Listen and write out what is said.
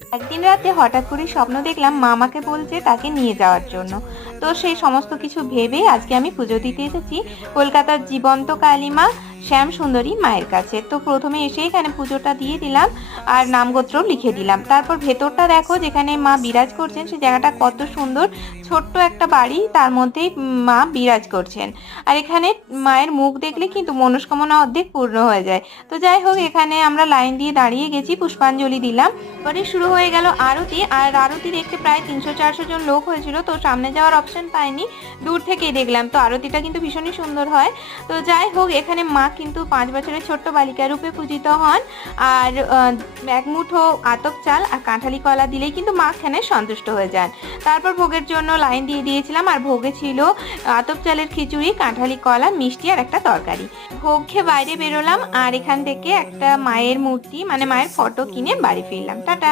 একদিন রাতে হঠাৎ করে স্বপ্ন দেখলাম মা আমাকে বলছে তাকে নিয়ে যাওয়ার জন্য। তো সেই সমস্ত কিছু ভেবে আজকে আমি পুজো দিতে এসেছি কলকাতার জীবন্ত কালী মা শ্যাম সুন্দরী মায়ের কাছে। তো প্রথমে এসে এখানে পুজোটা দিয়ে দিলাম আর নামগোত্র লিখে দিলাম। তারপর ভেতরটা দেখো, যেখানে মা বিরাজ করছেন সেই জায়গাটা কত সুন্দর। ছোট্ট একটা বাড়ি, তার মধ্যেই মা বিরাজ করছেন। আর এখানে মায়ের মুখ দেখলে কিন্তু মনস্কামনা অর্ধেক পূর্ণ হয়ে যায়। তো যাই হোক, এখানে আমরা লাইন দিয়ে দাঁড়িয়ে গেছি, পুষ্পাঞ্জলি দিলাম। পরে শুরু হয়ে গেল আরতি। আর আরতি দেখতে প্রায় 300-400 জন লোক হয়েছিল। তো সামনে যাওয়ার অপশন পাইনি, দূর থেকেই দেখলাম। তো আরতিটা কিন্তু ভীষণই সুন্দর হয়। তো যাই হোক, এখানে মা কিন্তু 5 বছরের ছোট্ট বালিকা রূপে পূজিত হন। আর এক মুঠো আতপ চাল আর কাঁঠালি কলা দিলেই কিন্তু মা এখানে সন্তুষ্ট হয়ে যান। তারপর ভোগের জন্য লাইন দিয়ে দিয়েছিলাম। আর ভোগে ছিল আতপ চালের খিচুড়ি, কাঁঠালি কলা, মিষ্টি আর একটা তরকারি। ভোগ খেয়ে বাইরে বেরোলাম আর এখান থেকে একটা মায়ের মূর্তি মানে মায়ের ফটো কিনে বাড়ি ফিরলাম। টাটা।